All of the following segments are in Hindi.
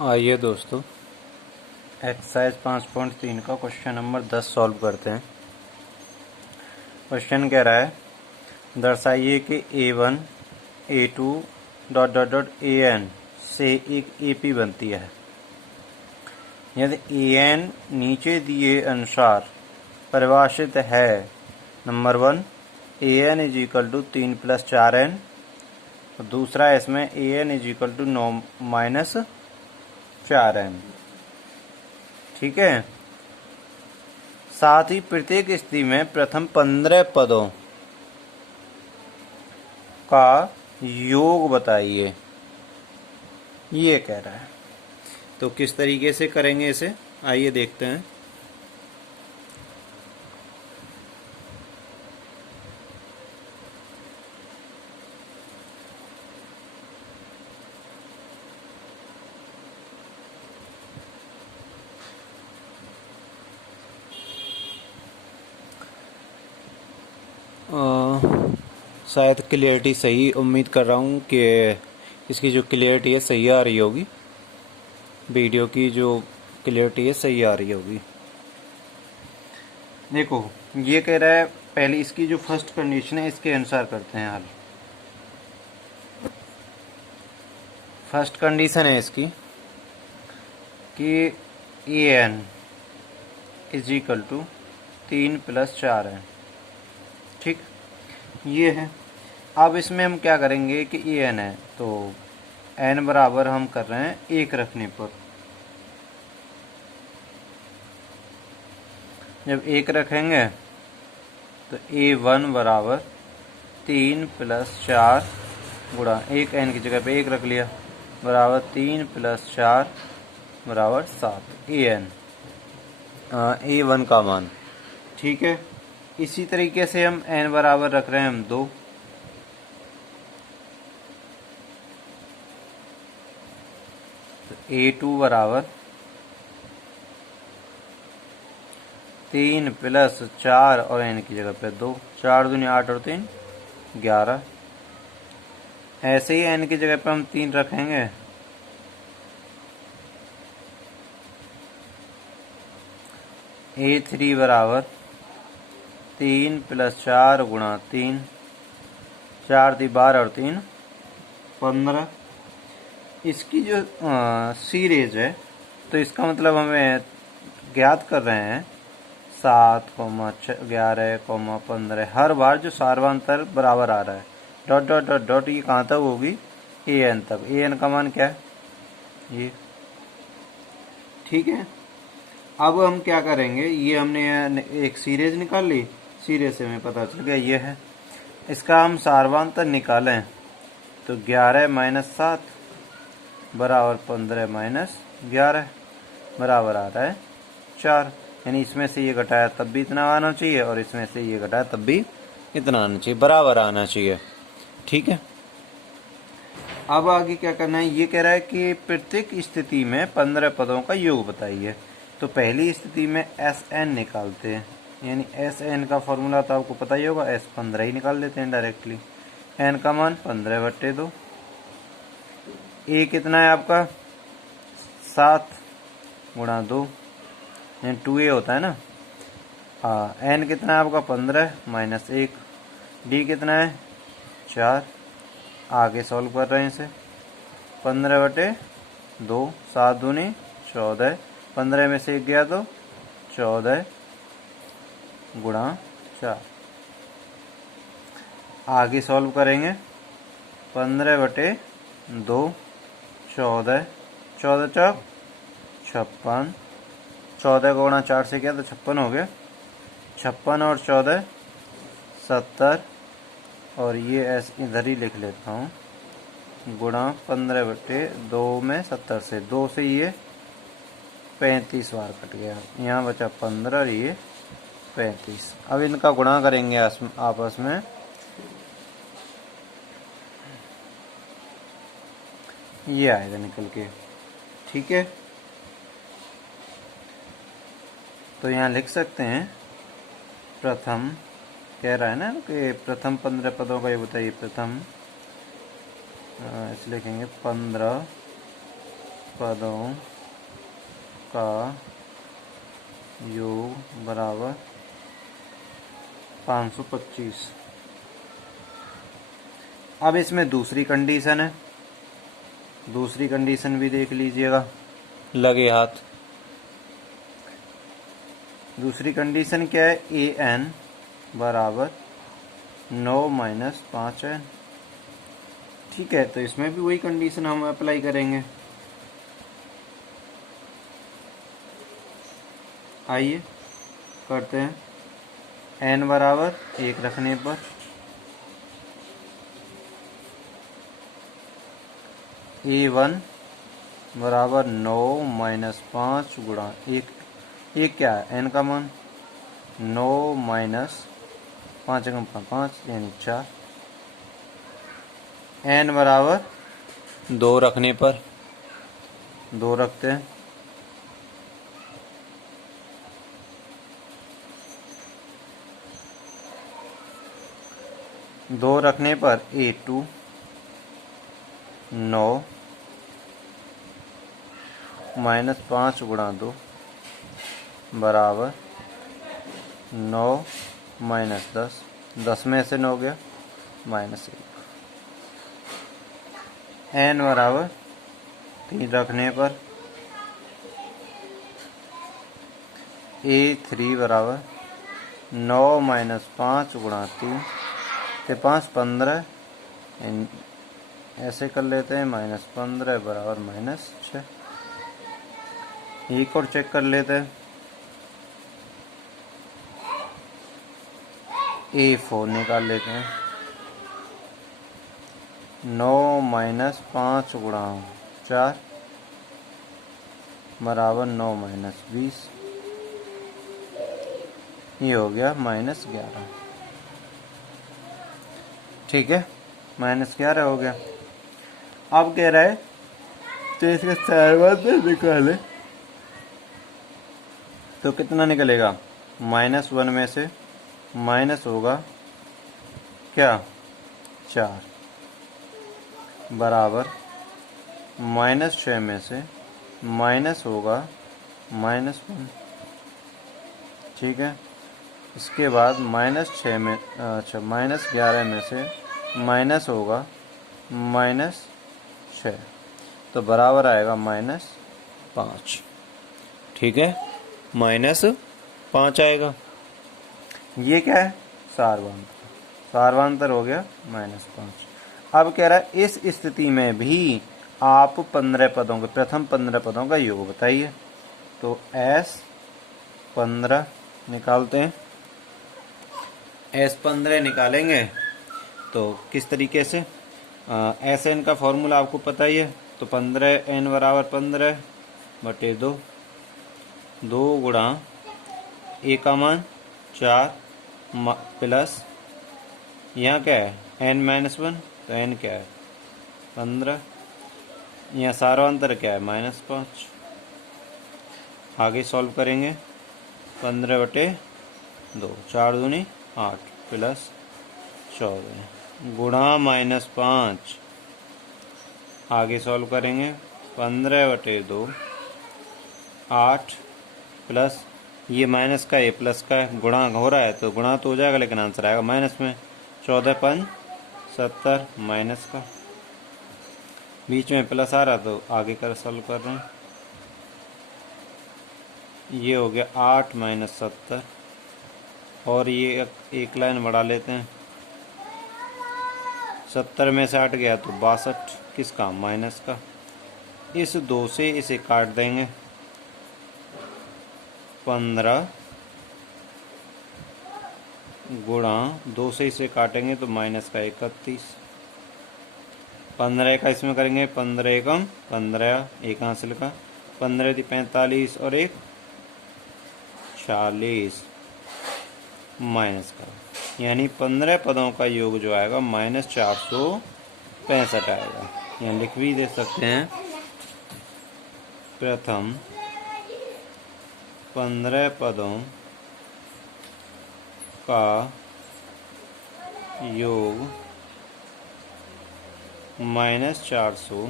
आइए दोस्तों, एक्सरसाइज 5.3 का क्वेश्चन नंबर 10 सॉल्व करते हैं। क्वेश्चन कह रहा है, दर्शाइए कि A1 A2 dot dot dot AN से एक AP बनती है यदि AN नीचे दिए अनुसार परिभाषित है। Number 1 AN is equal to 3 + 4N, और दूसरा इसमें AN is equal to 9 - 4N। ठीक है। साथ ही प्रत्येक स्थिति में प्रथम 15 पदों का योग बताइए, ये कह रहा है। तो किस तरीके से करेंगे इसे, आइए देखते हैं। शायद क्लियरिटी सही, उम्मीद कर रहा हूँ कि इसकी जो क्लियरिटी है सही आ रही होगी, वीडियो की जो क्लियरिटी है सही आ रही होगी। देखो, ये कह रहा है पहले इसकी जो फर्स्ट कंडीशन है इसके अनुसार करते हैं हल। फर्स्ट कंडीशन है इसकी कि AN is equal to 3 + 4N। ठीक, ये है। अब इसमें हम क्या करेंगे कि AN है तो N बराबर हम कर रहे हैं 1 रखने पर। जब 1 रखेंगे तो A1 बराबर 3 + 4 गुणा 1, N की जगह पे 1 रख लिया, बराबर 3 + 4 बराबर 7 A1 का मान। ठीक है। इसी तरीके से हम N बराबर रख रहे हैं हम 2, तो A2 बराबर 3 + 4 और N की जगह पे 2, 4 दूनी 8 और 3 11। ऐसे ही N की जगह पे हम 3 रखेंगे, A3 बराबर 3 + 4 गुणा 3, 4 × 12 और 3 15। इसकी जो सीरीज है तो इसका मतलब हमें ज्ञात कर रहे हैं 7, 11, 15। हर बार जो सार्वंतर बराबर आ रहा है, डॉट डॉट डॉट डॉट, ये कहाँ तक होगी, AN तक। AN का मान क्या है, ये। ठीक है। अब हम क्या करेंगे, ये हमने एक सीरीज निकाल ली, सीरीज से हमें पता चल गया ये है। इसका हम सार्वंतर निकालें तो 11 - 7 बराबर 15 - 11 बराबर आ रहा है 4। यानी इसमें से ये घटाया तब भी इतना आना चाहिए, और इसमें से ये घटाया तब भी इतना आना चाहिए, बराबर आना चाहिए। ठीक है। अब आगे क्या करना है, ये कह रहा है कि प्रत्येक स्थिति में 15 पदों का योग बताइए। तो पहली स्थिति में SN निकालते हैं, यानी SN का फॉर्मूला तो आपको पता ही होगा, S15 ही निकाल देते हैं डायरेक्टली। N का मान 15/2। A कितना है आपका 7 गुणा 2, यानी 2A होता है ना। हाँ, N कितना है आपका 15 - 1। D कितना है 4। आगे सॉल्व कर रहे हैं इसे, 15/2, 7 दूनी 14, 15 में से 1 गया तो 14 गुणा 4। आगे सॉल्व करेंगे, 15/2, 14, 14 चौक 56, 14 को गुणा 4 से किया तो 56 हो गया, 56 और 14 70, और ये ऐसे इधर ही लिख लेता हूँ, गुणा 15/2 में 70 से 2 से ये 35 बार कट गया, यहाँ बचा 15 और ये 35। अब इनका गुणा करेंगे आपस में, ये आएगा निकल के। ठीक है। तो यहाँ लिख सकते हैं, प्रथम कह रहा है ना कि प्रथम 15 पदों का ये बताइए। प्रथम इसे लिखेंगे 15 पदों का योग बराबर 525। अब इसमें दूसरी कंडीशन है, दूसरी कंडीशन भी देख लीजिएगा लगे हाथ। दूसरी कंडीशन क्या है, ए एन बराबर 9 माइनस 5n। ठीक है, तो इसमें भी वही कंडीशन हम अप्लाई करेंगे। आइए करते हैं। n बराबर 1 रखने पर a1 बराबर 9 माइनस 5 गुणा 1। एक क्या है, n का मान 9 माइनस 5 कम 5 यानी 4। n बराबर 2 रखने पर 2 रखते हैं। दो रखने पर a2 9 माइनस 5 गुणा 2 बराबर 9 माइनस 10। 10 में से 9 गया माइनस 1। n बराबर 3 रखने पर a3 बराबर 9 माइनस 5 गुणा 3 के 5 15, ऐसे कर लेते हैं माइनस 15 बराबर माइनस 6। एक और चेक कर लेते हैं, a4 निकाल लेते हैं। 9 माइनस 5 गुणा 4 बराबर 9 माइनस 20, ये हो गया माइनस 11। ठीक है, माइनस 11 हो गया। अब कह रहा है तो इसका साइड निकाले तो कितना निकलेगा, -1 में से माइनस होगा क्या 4 बराबर -6 में से माइनस होगा -1। ठीक है, इसके बाद -6 में -11 में से माइनस होगा -6, तो बराबर आएगा -5। ठीक है, -5 आएगा। ये क्या है, सार्वांतर हो गया -5। अब कह रहा है इस स्थिति में भी आप 15 पदों के प्रथम 15 पदों का योग बताइए। तो S15 निकालते हैं। S15 निकालेंगे तो किस तरीके से, SN का फॉर्मूला आपको पता ही है। तो 15n बराबर 15 बटे 2, 2 गुणा a का मान 4 प्लस यहाँ क्या है n-1, तो n क्या है 15, यहाँ सार्वांतर क्या है -5। आगे सॉल्व करेंगे 15 बटे 2, 4 दूनी 8 प्लस 14 गुणा -5। आगे सॉल्व करेंगे 15 बटे 2 8 प्लस ये माइनस का ये प्लस का गुणा हो रहा है तो गुणा तो हो जाएगा लेकिन आंसर आएगा माइनस में। 14 5 70 माइनस का, बीच में प्लस आ रहा तो आगे कर सॉल्व कर रहे हैं। ये हो गया 8 माइनस 70 और ये एक लाइन बढ़ा लेते हैं। 70 में से 8 गया तो 62, किसका माइनस का। इस 2 से इसे काट देंगे 15 गुणा 2 से इसे काटेंगे तो माइनस का 31। 15 का इसमें करेंगे 15 एकम 15, एक हासिल का 15 थी 45 और 1 40 माइनस का, यानी 15 पदों का योग जो आएगा -465 आएगा। यहाँ लिख भी दे सकते हैं प्रथम 15 पदों का योग -465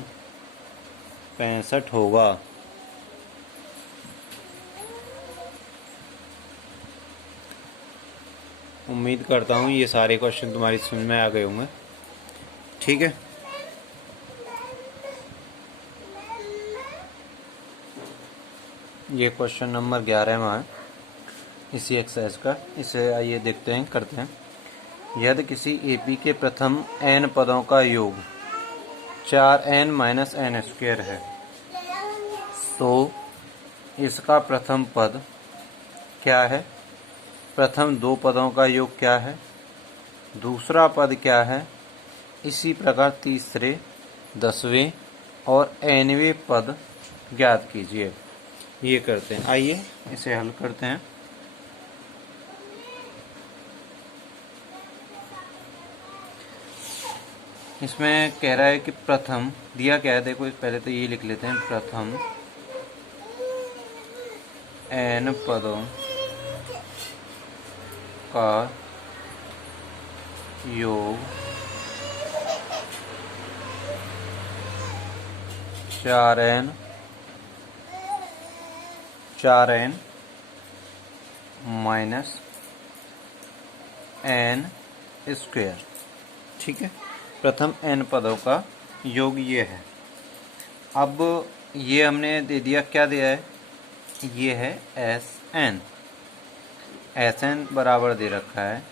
65 होगा। उम्मीद करता हूँ ये सारे क्वेश्चन तुम्हारी समझ में आ गए होंगे। ठीक है, ये क्वेश्चन नंबर 11वां है इसी एक्सरसाइज का। इसे आइए देखते हैं, करते हैं। यदि किसी एपी के प्रथम n पदों का योग 4n माइनस n स्क्वायर है तो इसका प्रथम पद क्या है, प्रथम दो पदों का योग क्या है, दूसरा पद क्या है, इसी प्रकार तीसरे, 10वें और nवें पद ज्ञात कीजिए। ये करते हैं, आइए इसे हल करते हैं। इसमें कह रहा है कि प्रथम दिया क्या है, देखो पहले तो ये लिख लेते हैं, प्रथम n पदों का योग 4n माइनस n स्क्वायर। ठीक है, प्रथम n पदों का योग ये है। अब ये हमने दे दिया, क्या दिया है, ये है Sn बराबर दे रखा है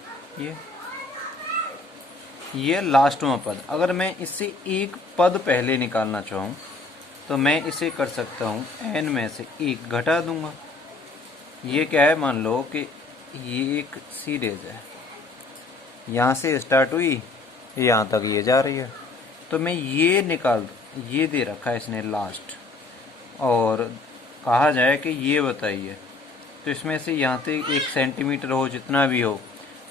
ये लास्टवां पद। अगर मैं इससे एक पद पहले निकालना चाहूँ तो मैं इसे कर सकता हूँ, n में से एक घटा दूंगा। ये क्या है, मान लो कि ये एक सीरीज है, यहाँ से स्टार्ट हुई यहाँ तक ये जा रही है, तो मैं ये निकाल, ये दे रखा है इसने लास्ट, और कहा जाए कि ये बताइए, तो इसमें से यहाँ से 1 सेंटीमीटर हो, जितना भी हो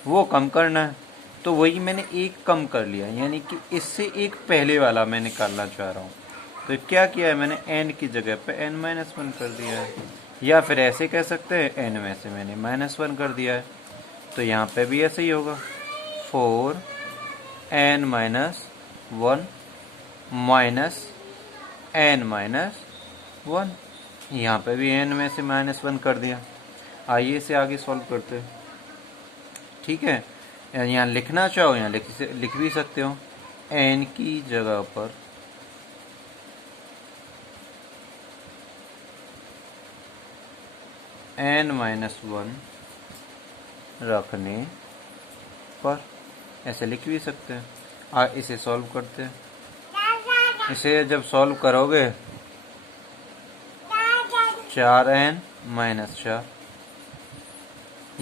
वो कम करना है। तो वही मैंने एक कम कर लिया, यानी कि इससे एक पहले वाला मैं निकालना चाह रहा हूँ। तो क्या किया है मैंने, n की जगह पे n-1 कर दिया है, या फिर ऐसे कह सकते हैं n में से मैंने -1 कर दिया है। तो यहाँ पे भी ऐसे ही होगा, 4n-1 माइनस n-1, यहाँ पे भी n में से -1 कर दिया। आइए इसे आगे सॉल्व करते हैं। ठीक है, यहाँ लिखना चाहो यहाँ लिख भी सकते हो, n की जगह पर n-1 रखने पर ऐसे लिख भी सकते हैं। इसे सॉल्व करते हैं। इसे जब सॉल्व करोगे 4n-4,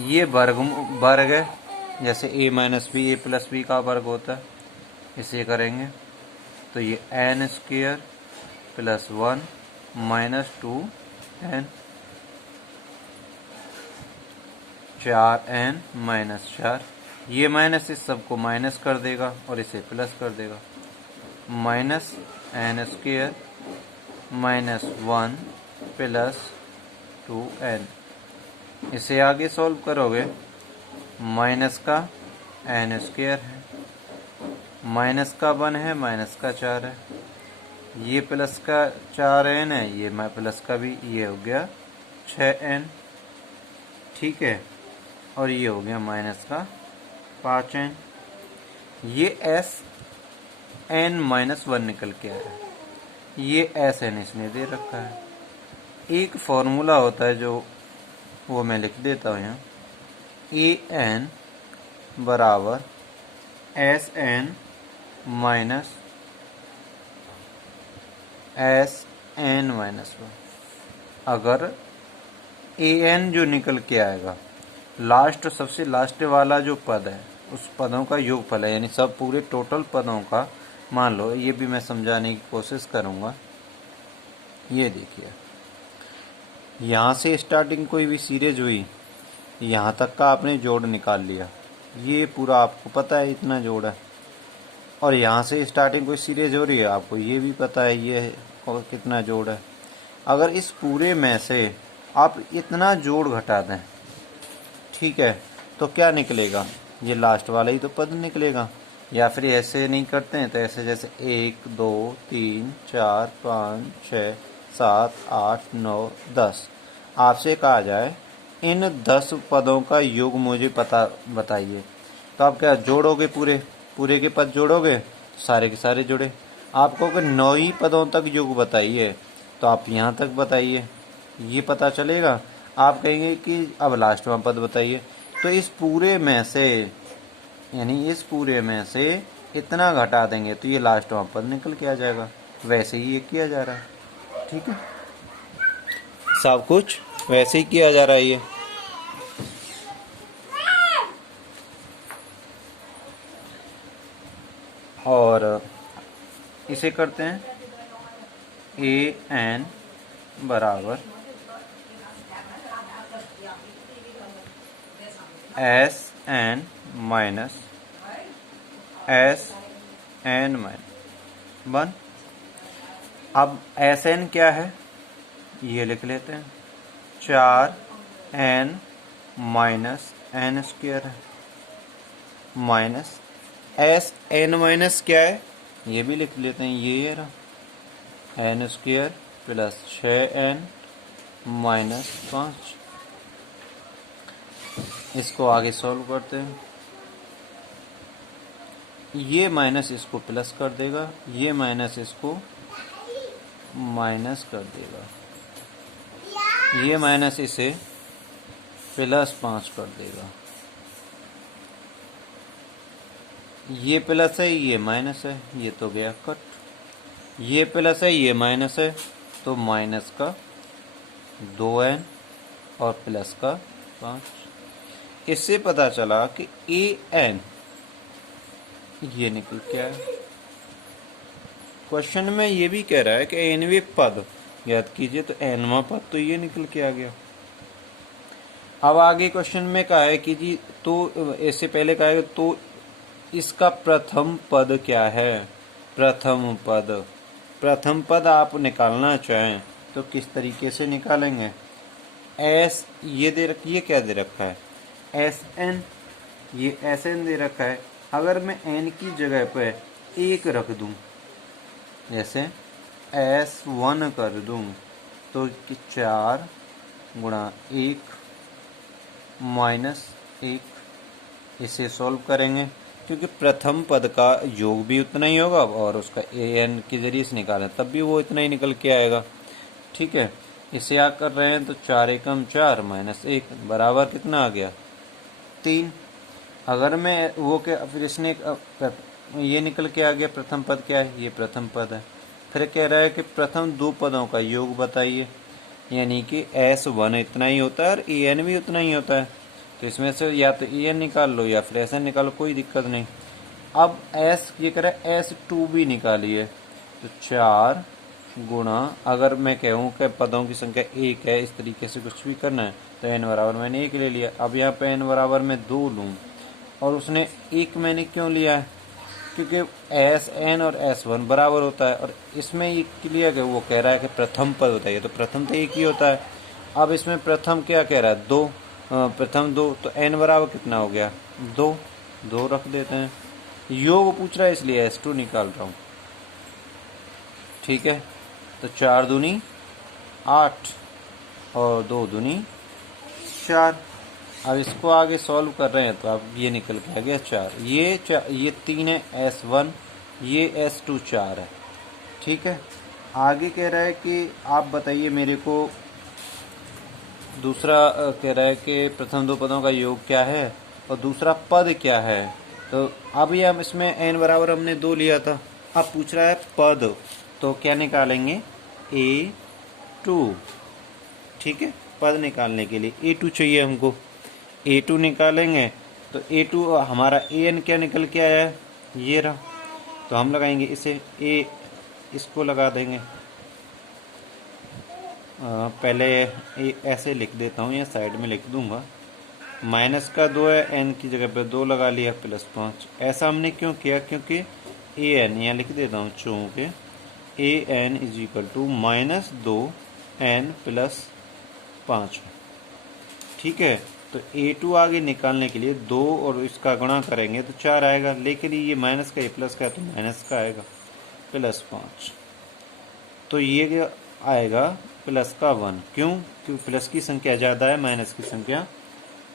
ये वर्ग है, जैसे a minus B a plus B का वर्ग होता है, इसे करेंगे तो ये n square plus 1 minus 2n, 4n minus 4, ये माइनस इस सबको माइनस कर देगा और इसे प्लस कर देगा, minus n square minus 1 plus 2n। इसे आगे सॉल्व करोगे, माइनस का n स्क्वायर है, माइनस का 1 है, माइनस का 4 है, ये प्लस का 4n है, ये प्लस का भी, ये हो गया 6n। ठीक है, और ये हो गया माइनस का 5n। ये Sn-1 निकल के आया है, ये Sn इसने दे रखा है। एक फॉर्मूला होता है जो वो मैं लिख देता हूँ यहाँ, an बराबर Sn माइनस Sn-1। अगर an जो निकल के आएगा, लास्ट, सबसे लास्ट वाला जो पद है उस पदों का योगफल है, यानी सब पूरे टोटल पदों का। मान लो, ये भी मैं समझाने की कोशिश करूँगा। ये देखिए, यहाँ से स्टार्टिंग कोई भी सीरीज हुई, यहाँ तक का आपने जोड़ निकाल लिया, ये पूरा आपको पता है इतना जोड़ है, और यहाँ से स्टार्टिंग कोई सीरीज हो रही है, आपको ये भी पता है ये और कितना जोड़ है। अगर इस पूरे में से आप इतना जोड़ घटा दें, ठीक है, तो क्या निकलेगा, ये लास्ट वाला ही तो पद निकलेगा। या फिर ऐसे नहीं करते हैं तो ऐसे जैसे 1 2 3 4 5 6 7 8 9 10 आपसे कहा जाए इन 10 पदों का योग मुझे पता बताइए, तो आप क्या जोड़ोगे? पूरे पूरे के पद जोड़ोगे, सारे के सारे जुड़े। आपको अगर 9 ही पदों तक योग बताइए तो आप यहाँ तक बताइए, ये पता चलेगा। आप कहेंगे कि अब लास्टवां पद बताइए, तो इस पूरे में से यानी इस पूरे में से इतना घटा देंगे तो ये लास्टवां पद निकल के आ जाएगा। वैसे ही ये किया जा रहा है, ठीक है, सब कुछ वैसे ही किया जा रहा है ये। और इसे करते हैं an बराबर Sn माइनस Sn माइनस 1। अब Sn क्या है ये लिख लेते हैं, 4n माइनस n स्क्वायर है, माइनस Sn माइनस क्या है ये भी लिख लेते हैं, ये रहा n square plus 6n minus 5। इसको आगे सॉल्व करते हैं, ये माइनस इसको प्लस कर देगा, ये माइनस इसको माइनस कर देगा, ये माइनस इसे प्लस 5 कर देगा, ये प्लस है ये माइनस है, ये तो गया कट, ये प्लस है ये माइनस है, तो माइनस का 2n और प्लस का 5। इससे पता चला कि an ये निकल के आया। क्वेश्चन में ये भी कह रहा है कि nवें पद याद कीजिए, तो nवां पद तो ये निकल के आ गया। अब आगे क्वेश्चन में कहा है कि जी तो इससे पहले कहा है तो इसका प्रथम पद क्या है। प्रथम पद आप निकालना चाहें तो किस तरीके से निकालेंगे। एस ये ये क्या दे रखा है Sn, ये Sn दे रखा है। अगर मैं n की जगह पे 1 रख दूं, जैसे S1 कर दूं, तो 4 गुणा 1 माइनस 1। इसे सॉल्व करेंगे क्योंकि प्रथम पद का योग भी उतना ही होगा और उसका an के जरिए से निकालें तब भी वो इतना ही निकल के आएगा, ठीक है। इसे आप कर रहे हैं तो 4 एकम 4 माइनस 1 बराबर कितना आ गया 3। अगर मैं वो के फिर इसने ये निकल के आ गया प्रथम पद क्या है, ये प्रथम पद है। फिर कह रहा है कि प्रथम 2 पदों का योग बताइए, यानी कि S1 इतना ही होता है और an भी उतना ही होता है। तो इसमें से या तो an निकाल लो या फिर Sn निकालो, कोई दिक्कत नहीं। अब S ये कह रहा है S2 भी निकालिए, तो 4 गुणा, अगर मैं कहूँ कि पदों की संख्या 1 है, इस तरीके से कुछ भी करना है तो n बराबर मैंने 1 ले लिया। अब यहाँ पे n बराबर मैं 2 लूँ और उसने 1 मैंने क्यों लिया है, क्योंकि Sn और S1 बराबर होता है और इसमें ये क्लियर है, वो कह रहा है कि प्रथम पद बताइए, तो प्रथम तो 1 ही होता है। अब इसमें प्रथम क्या कह रहा है 2, प्रथम 2, तो n बराबर कितना हो गया 2 रख देते हैं। योग पूछ रहा है इसलिए S2 निकाल रहा हूँ, ठीक है। तो 4 दूनी 8 और 2 दूनी 4। अब इसको आगे सॉल्व कर रहे हैं तो अब ये निकल के आ गया 4, ये 3 है S1, ये S2 4 है, ठीक है। आगे कह रहा है कि आप बताइए मेरे को, दूसरा कह रहा है कि प्रथम 2 पदों का योग क्या है और दूसरा पद क्या है। तो अभी हम इसमें n बराबर हमने 2 लिया था, अब पूछ रहा है पद, तो क्या निकालेंगे A2, ठीक है। पद निकालने के लिए A2 चाहिए हमको, A2 निकालेंगे तो A2 हमारा an क्या निकल के आया है ये रहा, तो हम लगाएंगे इसे इसको लगा देंगे। पहले ऐसे लिख देता हूँ या साइड में लिख दूंगा, माइनस का 2 है, n की जगह पे 2 लगा लिया प्लस 5। ऐसा हमने क्यों किया, क्योंकि an यहाँ लिख देता हूँ चूँकि an is equal to -2n plus 5, ठीक है। तो A2 आगे निकालने के लिए 2 और इसका गुणा करेंगे तो 4 आएगा, लेकिन ये माइनस का, ये प्लस का है तो माइनस का आएगा, +5। तो ये क्या आएगा, प्लस का 1। क्यों? क्योंकि प्लस की संख्या ज़्यादा है, माइनस की संख्या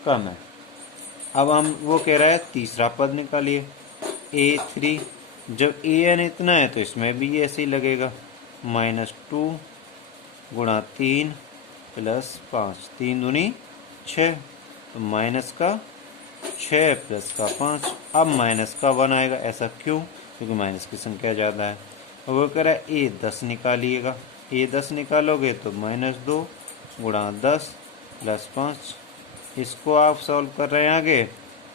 कम है। अब हम वो कह रहा है तीसरा पद निकालिए, A3। जब an इतना है तो इसमें भी ऐसे ही लगेगा, -2 गुणा 3 + 5, 3 दूनी 6, तो माइनस का 6 प्लस का 5। अब माइनस का 1 आएगा, ऐसा क्यों? क्योंकि माइनस की संख्या ज़्यादा है। अब वो कह रहा है A10 निकालिएगा, A10 निकालोगे तो -2 गुणा 10 + 5। इसको आप सॉल्व कर रहे हैं आगे,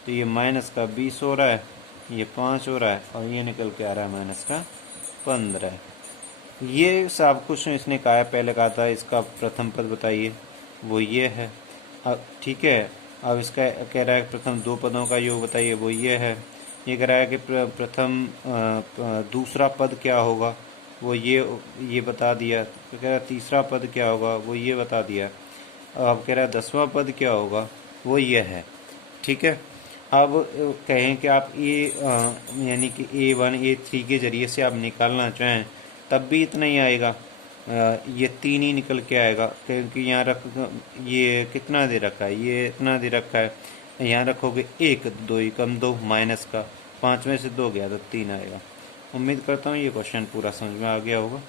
तो ये माइनस का 20 हो रहा है, ये 5 हो रहा है, और ये निकल के आ रहा है माइनस का 15। ये सब कुछ इसने कहा है, पहले कहा था इसका प्रथम पद बताइए, वो ये है। अब ठीक है, अब इसका कह रहा है प्रथम 2 पदों का योग बताइए, वो ये है। ये कह रहा है कि प्रथम दूसरा पद क्या होगा, वो ये बता दिया। तो कह रहा है तीसरा पद क्या होगा, वो ये बता दिया। अब कह रहा है 10वां पद क्या होगा, वो ये है। ठीक है, अब कहें कि आप यानी कि A1 A3 के ज़रिए से आप निकालना चाहें तब भी इतना ही आएगा, ये 3 ही निकल के आएगा, क्योंकि यहाँ ये कितना दे रखा है, ये इतना दे रखा है। यहाँ रखोगे 1, 2 ही कम 2 माइनस का, 5 में से 2 गया तो 3 आएगा। उम्मीद करता हूँ ये क्वेश्चन पूरा समझ में आ गया होगा।